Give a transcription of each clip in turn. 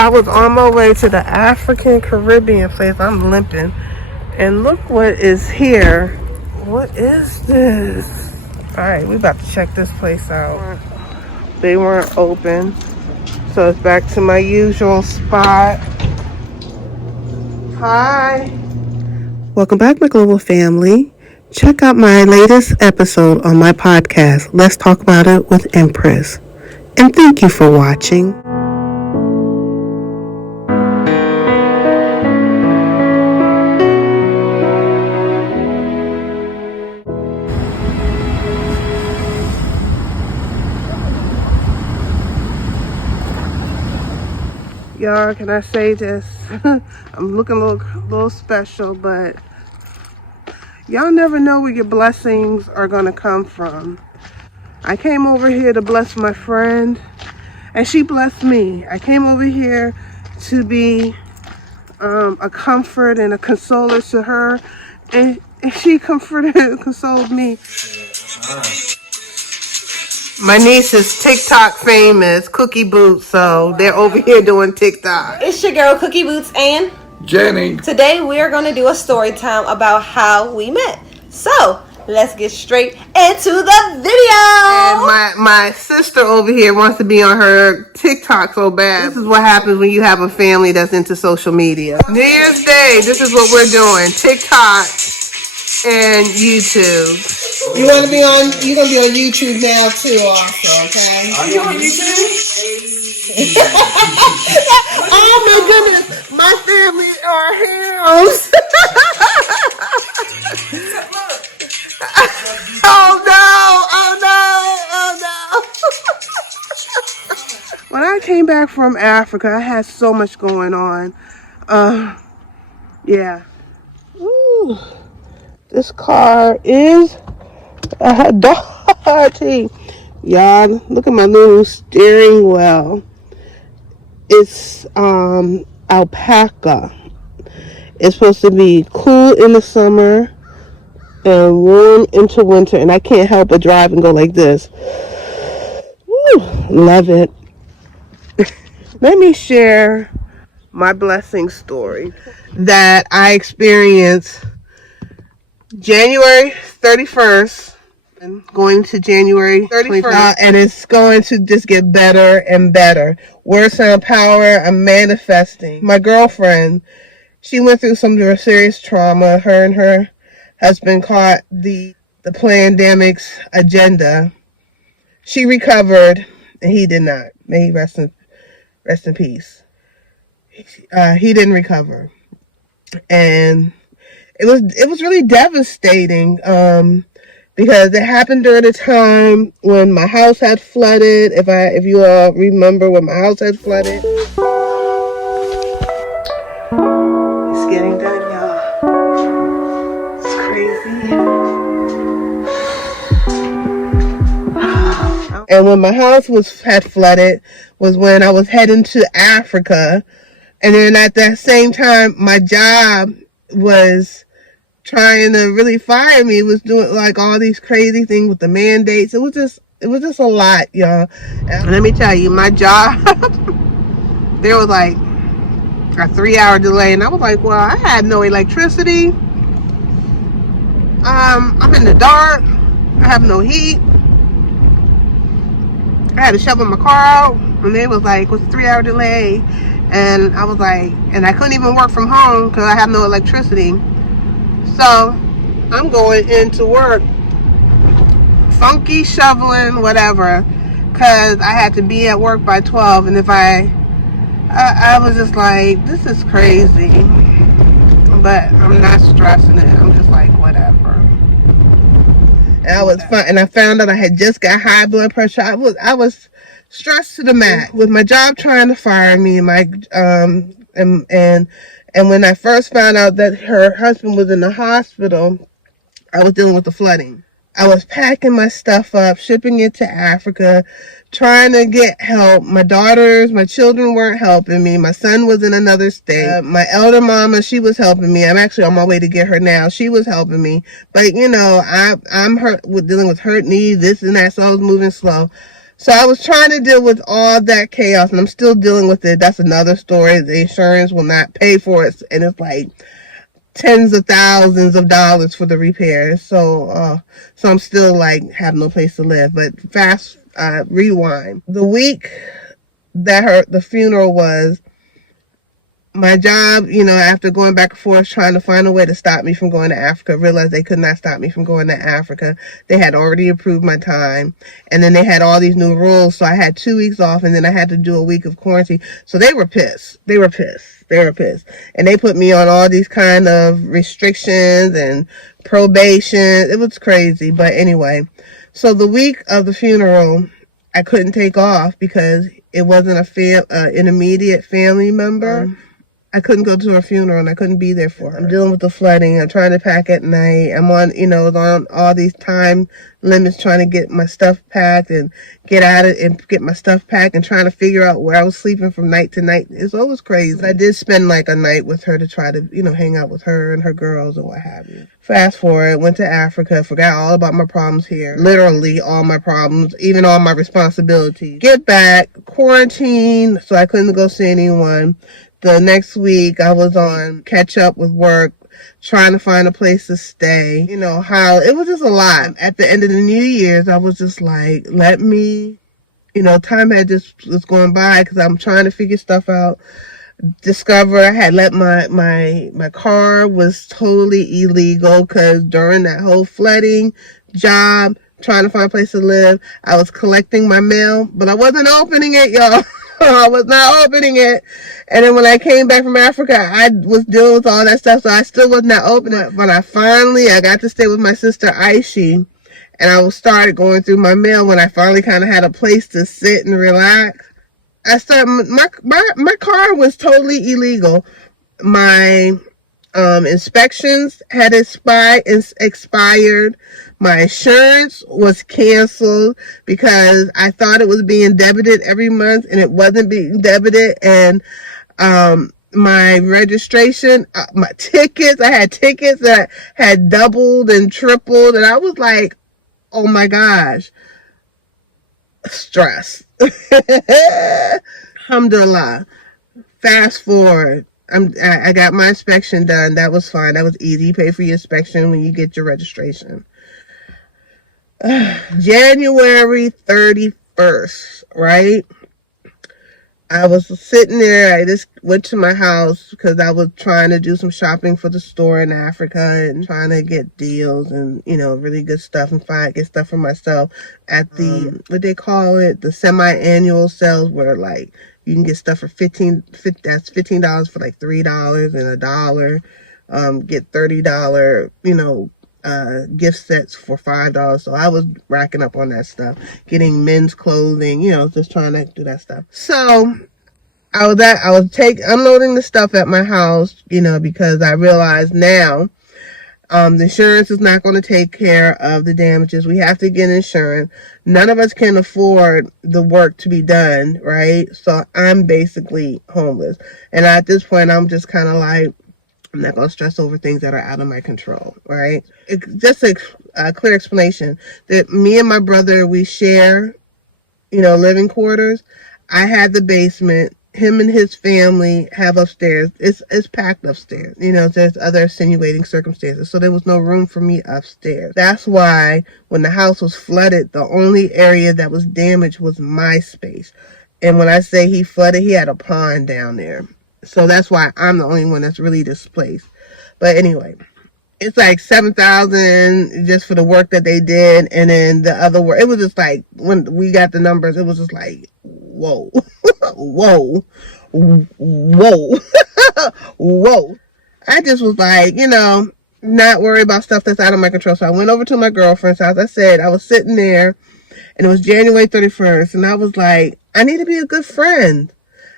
I was on my way to the African Caribbean place. I'm limping. And look what is here. What is this? Alright, we about to check this place out. They weren't open. So it's back to my usual spot. Hi. Welcome back, my global family. Check out my latest episode on my podcast, Let's Talk About It with Empress. And thank you for watching. Y'all, can I say this? I'm looking a little special, but y'all never know where your blessings are gonna come from. I came over here to bless my friend, and she blessed me. I came over here to be a comfort and a consoler to her, and she comforted and consoled me. My niece is TikTok famous, Cookie Boots, so they're over here doing TikTok. It's your girl Cookie Boots and Jenny. Today we are going to do a story time about how we met. So let's get straight into the video. And my sister over here wants to be on her TikTok so bad. This is what happens when you have a family that's into social media. New Year's Day, this is what we're doing. TikTok and YouTube. You're gonna be on YouTube now too, also, okay? Are you on YouTube? Oh my goodness, my family are heroes. Oh no. When I came back from Africa, I had so much going on. Yeah. Ooh, this car is dirty. Y'all, look at my little steering wheel. It's alpaca. It's supposed to be cool in the summer and warm into winter, and I can't help but drive and go like this. Woo, love it. Let me share my blessing story that I experienced January 31st and going to January 31st, and it's going to just get better and better. Words sound power. I'm manifesting. My girlfriend, she went through some serious trauma. Her and her husband caught the pandemic's agenda. She recovered, and he did not. May he rest in peace. He didn't recover, and it was really devastating because it happened during a time when my house had flooded. If you all remember when my house had flooded. It's getting done, y'all. It's crazy. And when my house had flooded was when I was heading to Africa. And then at that same time, my job was trying to really fire me. It was doing like all these crazy things with the mandates. It was just a lot, y'all. And let me tell you, my job, there was like a 3-hour delay, and I was like, well, I had no electricity. I'm in the dark. I have no heat. I had to shovel my car out, and it was like, it was a 3-hour delay. And I was like, and I couldn't even work from home because I have no electricity. So I'm going into work, funky shoveling, whatever, because I had to be at work by 12. And if I was just like, this is crazy. But I'm not stressing it. I'm just like, whatever. And I was fine. And I found out I had just got high blood pressure. I was stressed to the max with my job trying to fire me, and my and when I first found out that her husband was in the hospital, I was dealing with the flooding. I was packing my stuff up, shipping it to Africa, trying to get help. My children weren't helping me. My son was in another state. My elder mama, she was helping me. I'm actually on my way to get her now. She was helping me. But, I'm hurt with dealing with hurt knees, this and that, so I was moving slow. So I was trying to deal with all that chaos, and I'm still dealing with it. That's another story. The insurance will not pay for it, and it's like tens of thousands of dollars for the repairs. So I'm still like have no place to live. But rewind. The week that the funeral was, my job, after going back and forth trying to find a way to stop me from going to Africa, realized they could not stop me from going to Africa. They had already approved my time, and then they had all these new rules, so I had 2 weeks off, and then I had to do a week of quarantine. So they were pissed. They were pissed. And they put me on all these kind of restrictions and probation. It was crazy. But anyway, so the week of the funeral, I couldn't take off because it wasn't an immediate family member. I couldn't go to her funeral and I couldn't be there for her. I'm dealing with the flooding. I'm trying to pack at night. I'm on all these time limits trying to get my stuff packed and get my stuff packed and trying to figure out where I was sleeping from night to night. It's always crazy. I did spend like a night with her to try to, hang out with her and her girls or what have you. Fast forward, went to Africa, forgot all about my problems here. Literally all my problems, even all my responsibilities. Get back, quarantine, so I couldn't go see anyone. The next week, I was on catch up with work, trying to find a place to stay. It was just a lot. At the end of the New Year's, I was just like, time had just was going by because I'm trying to figure stuff out. Discover I had let my car was totally illegal because during that whole flooding job, trying to find a place to live, I was collecting my mail, but I wasn't opening it, y'all. I was not opening it. And then when I came back from Africa, I was dealing with all that stuff, so I still was not opening it. But I got to stay with my sister Aishi, and I started going through my mail when I finally kind of had a place to sit and relax. My car was totally illegal. My inspections had expired. My insurance was canceled because I thought it was being debited every month and it wasn't being debited. And my registration, my tickets, I had tickets that had doubled and tripled, and I was like, oh my gosh, stress. Alhamdulillah. Fast forward. I got my inspection done. That was fine. That was easy. You pay for your inspection when you get your registration. January 31st, right? I was sitting there. I just went to my house because I was trying to do some shopping for the store in Africa and trying to get deals and, really good stuff and get stuff for myself at the, what they call it, the semi-annual sales where like you can get stuff for $15 for like $3 and $1. Get $30, gift sets for $5. So I was racking up on that stuff, getting men's clothing, just trying to do that stuff. So I was unloading the stuff at my house, because I realized now, the insurance is not going to take care of the damages. We have to get insurance. None of us can afford the work to be done, right? So I'm basically homeless. And at this point, I'm just kind of like, I'm not going to stress over things that are out of my control, right? Just a clear explanation that me and my brother, we share, living quarters. I had the basement. Him and his family have upstairs. It's packed upstairs. There's other extenuating circumstances. So there was no room for me upstairs. That's why when the house was flooded, the only area that was damaged was my space. And when I say he flooded, he had a pond down there. So that's why I'm the only one that's really displaced. But anyway, it's like $7,000 just for the work that they did. And then the other work, it was just like, when we got the numbers, it was just like, whoa, whoa, whoa, whoa. I just was like, not worry about stuff that's out of my control. So I went over to my girlfriend's house. I said, I was sitting there and it was January 31st. And I was like, I need to be a good friend.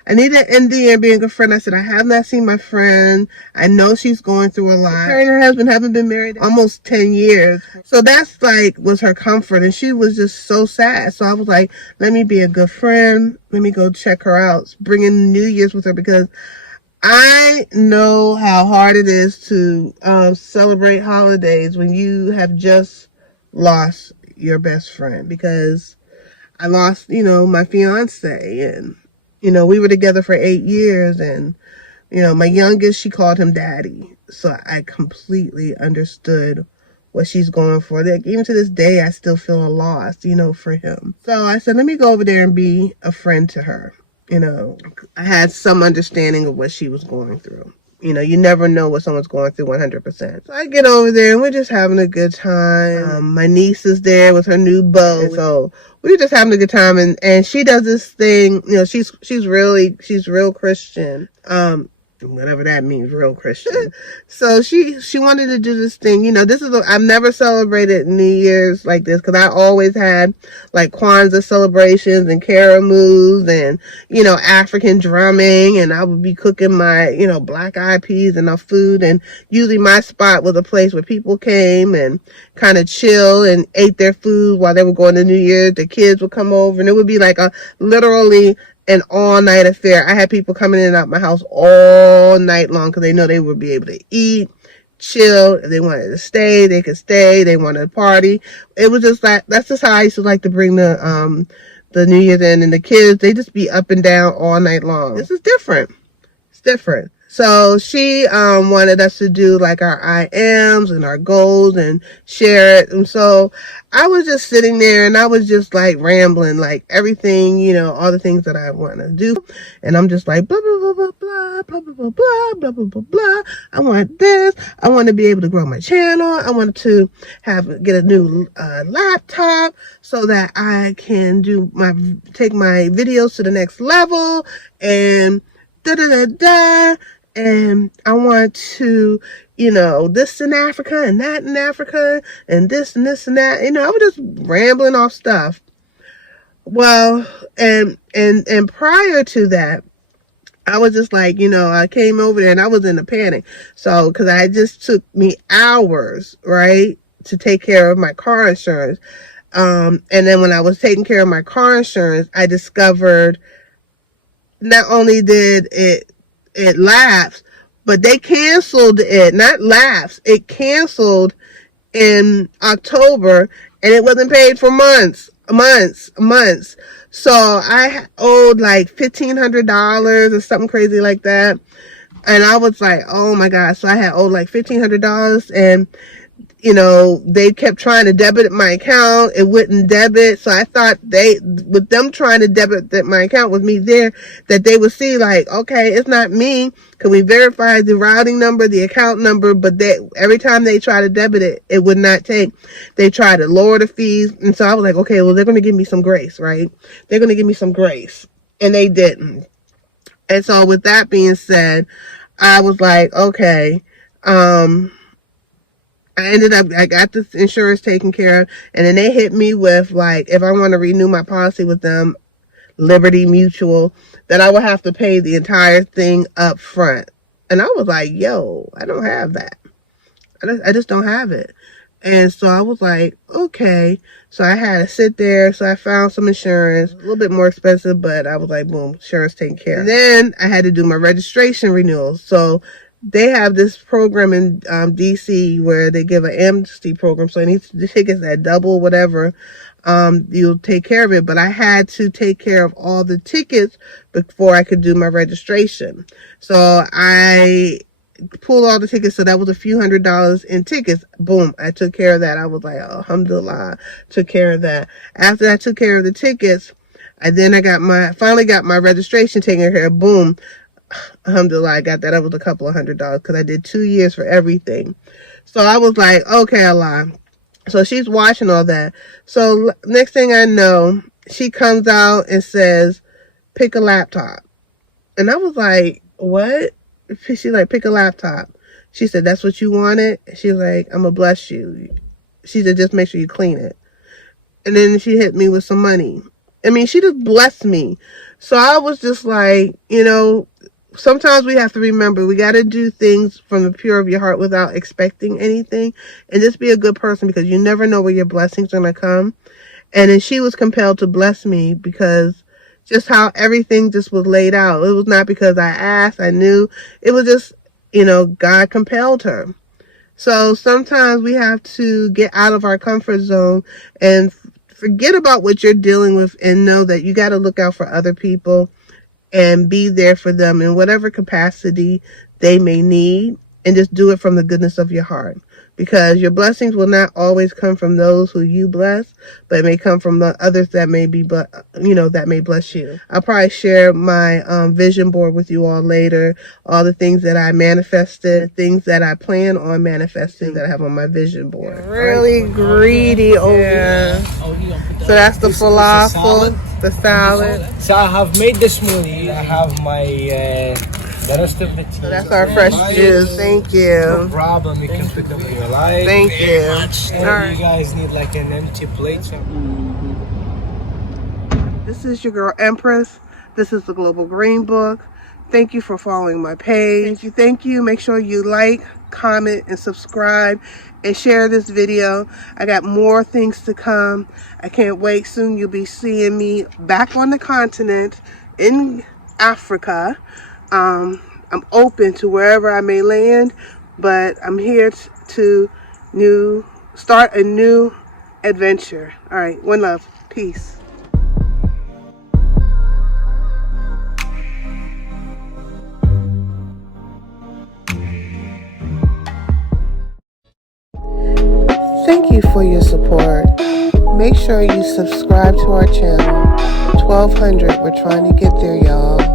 I need to end the year being a good friend. I said, I have not seen my friend. I know she's going through a lot. Her and her husband haven't been married almost 10 years. So that's like, was her comfort. And she was just so sad. So I was like, let me be a good friend. Let me go check her out. Bring in New Year's with her because I know how hard it is to celebrate holidays when you have just lost your best friend, because I lost, my fiance, and, we were together for 8 years, and, my youngest, she called him daddy. So I completely understood what she's going for. Like, even to this day, I still feel a loss, for him. So I said, let me go over there and be a friend to her. I had some understanding of what she was going through. You never know what someone's going through 100%. So I get over there and we're just having a good time. My niece is there with her new beau. So we were just having a good time, and she does this thing, she's real Christian. Whatever that means, real Christian. So she wanted to do this thing. I've never celebrated New Year's like this, because I always had like Kwanzaa celebrations and Karamoos and, African drumming, and I would be cooking my, black eyed peas and our food, and usually my spot was a place where people came and kind of chill and ate their food while they were going to New Year's. The kids would come over, and it would be like literally an all-night affair. I had people coming in and out my house all night long because they know they would be able to eat, chill. If they wanted to stay, they could stay. They wanted to party. It was just like, that's just how I used to like to bring the New Year's in, and the kids, they just be up and down all night long. This is different. It's different. So she wanted us to do like our I ams and our goals and share it. And so I was just sitting there and I was just like rambling, like everything, all the things that I want to do. And I'm just like blah, blah, blah, blah, blah, blah, blah, blah, blah, blah, blah, blah. I want this. I want to be able to grow my channel. I want to get a new laptop so that I can take my videos to the next level, and da da da da. And I want to, this in Africa and that in Africa and this and this and that. I was just rambling off stuff. Well, and prior to that, I was just like, I came over there and I was in a panic. So, because I just took me hours, right, to take care of my car insurance. And then when I was taking care of my car insurance, I discovered not only did it lapse, but they canceled it. Not lapse, it canceled in October, and it wasn't paid for months. So I owed like $1,500 or something crazy like that. And I was like, oh my gosh. So I had owed like $1,500, and they kept trying to debit my account. It wouldn't debit. So I thought with them trying to debit my account with me there, that they would see like, okay, it's not me. Can we verify the routing number, the account number? But every time they try to debit it, it would not take. They tried to lower the fees. And so I was like, okay, well, they're going to give me some grace, right? They're going to give me some grace. And they didn't. And so with that being said, I was like, okay, I got this insurance taken care of, and then they hit me with like, if I want to renew my policy with them, Liberty Mutual, that I would have to pay the thing up front. And I was like, yo, I don't have that. I just don't have it. And so I was like, okay. So I had to sit there. So I found some insurance, a little bit more expensive, but I was like, boom, insurance taken care of. And then I had to do my registration renewal. So they have this program in DC where they give an amnesty program. So any tickets that double whatever, you'll take care of it. But I had to take care of all the tickets before I could do my registration. So I pulled all the tickets. So that was a few $100s in tickets. Boom, I took care of that. I was like, oh, alhamdulillah, took care of that. After I took care of the tickets, I finally got my registration taken care of. Boom. Alhamdulillah, I got that. That was a couple of $100 because I did 2 years for everything. So I was like, okay, Allah. So she's watching all that. So next thing I know, she comes out and says, pick a laptop. And I was like, what? She's like, pick a laptop. She said, that's what you wanted? She's like, I'm going to bless you. She said, just make sure you clean it. And then she hit me with some money. I mean, she just blessed me. So I was just like, sometimes we have to remember we got to do things from the pure of your heart without expecting anything, and just be a good person, because you never know where your blessings are going to come. And then she was compelled to bless me because just how everything just was laid out. It was not because I asked, I knew. It was just, God compelled her. So sometimes we have to get out of our comfort zone and forget about what you're dealing with and know that you got to look out for other people and be there for them in whatever capacity they may need, and just do it from the goodness of your heart, because your blessings will not always come from those who you bless, but it may come from the others that may be, that may bless you. I'll probably share my vision board with you all later, all the things that I manifested, things that I plan on manifesting that I have on my vision board. Really greedy over here. So that's the falafel, the salad. So I have made the smoothie. I have my the rest of the tea. So that's our fresh juice. Thank you. No problem. You can put them in your life. Thank you. And you guys need like an empty plate. This is your girl Empress. This is the Global Green Book. Thank you for following my page. Thank you. Make sure you like, comment, and subscribe, and share this video. I got more things to come. I can't wait. Soon you'll be seeing me back on the continent in Africa. I'm open to wherever I may land, but I'm here to start a new adventure. All right, one love. Peace. Thank you for your support. Make sure you subscribe to our channel. 1200, we're trying to get there, y'all.